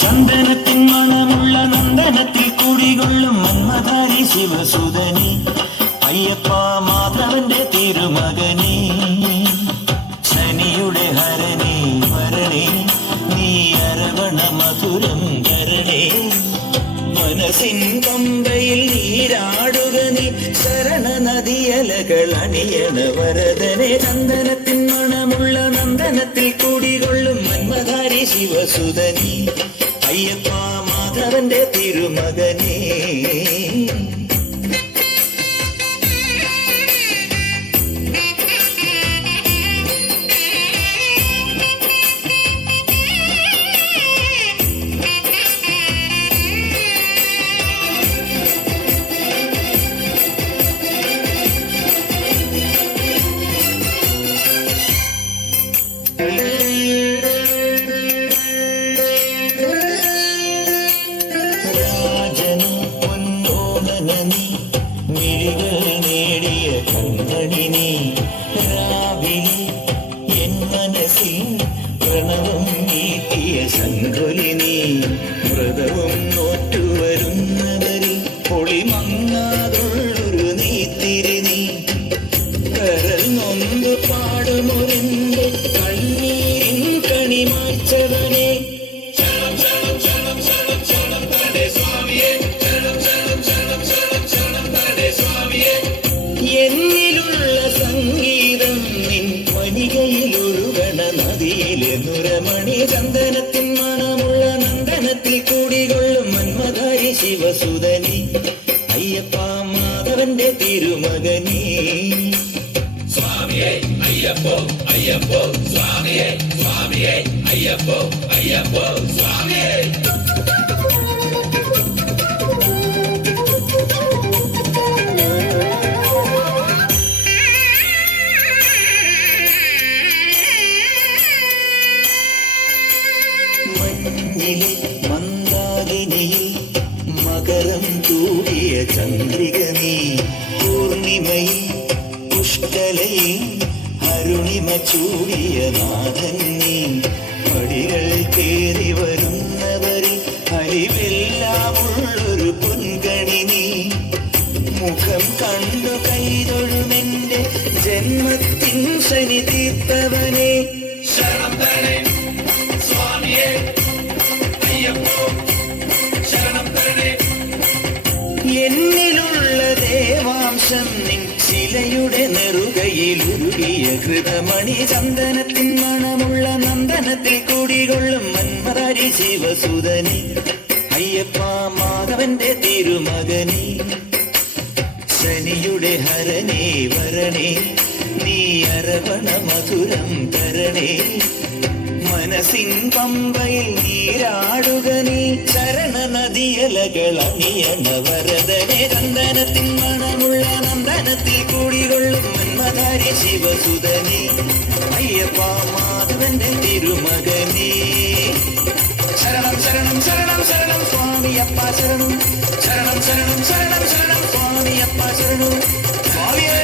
ചന്ദനത്തിൻ മണമുള്ള നന്ദനത്തിൽ കുടികൊള്ളും മന്മധാരി ശിവസുതനെ അയ്യപ്പ മാധവന്റെ തിരുമകനെ ശനിയുടെ ഹരനെ വരണേ നീ അരവണ മധുരം കരണേ മനസ്സിൻ പമ്പയിൽ നീരാടുക നീ ശരണ നദിയലകൾ അണിയണ വരദനെ ചന്ദനത്തിൻ മണമുള്ള നന്ദനത്തിൽ കുടികൊള്ളും മന്മധാരി ശിവസുതനെ അയ്യപ്പ മാധവന്റെ തിരുമകനെ മിഴികൾ നേടിയ കണ്ണടിനി രാവിലെ എൻ മനസ്സിൽ പ്രണവം നീട്ടിയ ശങ്കുലിനി വ്രതവും നോറ്റുവരുന്നവരിൽ പൊളിമങ്ങാതുള്ളൊരു നീത്തിരി നീ കരൽ നൊന്ത് പാടുമൊരെന്റെ കണ്ണീരിൻ കണിമാച്ചവനെ എന്നിലുള്ള സംഗീതം നിൻ വനികയിലൊഴുകണ നദിയിലെ നുരമണി ചന്ദനത്തിൻ മണമുള്ള നന്ദനത്തിൽ കൂടികൊള്ളും മന്മധാരി ശിവസുതനി അയ്യപ്പ മാധവന്റെ തിരുമകനെ സ്വാമിയേ അയ്യപ്പോ അയ്യപ്പോ സ്വാമിയേ സ്വാമിയേ അയ്യപ്പോ അയ്യപ്പോ സ്വാമിയേ മഞ്ഞിലെ മന്ദാകിനിയിൽ മകരം തൂടിയ ചന്ദ്രിക നീ പൂർണിമയിൽ പുഷ്കലയിൽ അരുണിമ ചൂടിയ നാഥൻ നീ പടികൾ കേറി വരുന്നവരിൽ അലിവെല്ലാമുള്ളൊരു പൊൻകണി നീ മുഖം കണ്ടു കൈതൊഴുമെന്റെ ജന്മത്തിൻ ശനി തീർത്തവനെ ശരണം തരണേ സ്വാമിയേ അയ്യപ്പോ ശരണം തരണേ എന്നിലുള്ള ദേവാംശം നിൻ ശിലയുടെ നെറുകയിലുരുകിയ കൃതമണി ചന്ദനത്തിൻ മണമുള്ള നന്ദനത്തിൽ കൂടികൊള്ളും മന്മധാരി ശിവസുതനെ അയ്യപ്പ മാധവന്റെ തിരുമകനെ ശനിയുടെ ഹരനെ വരണേ നീ അരവണ മധുരം തരണേ മനസ്സിൻ പമ്പയിൽ നീരാടുക നീ ശരണ നദിയലകൾ അണിയണ വരദനെ ചന്ദനത്തിൻ മണമുള്ള നന്ദനത്തിൽ കൂടികൊള്ളും മന്മധാരി ശിവസുതനെ അയ്യപ്പ മാധവന്റെ തിരുമകനെ ശരണം ശരണം ശരണം ശരണം സ്വാമിയപ്പ ശരണം ശരണം ശരണം ശരണം ശരണം സ്വാമിയപ്പ ശരണം സ്വാമിയേ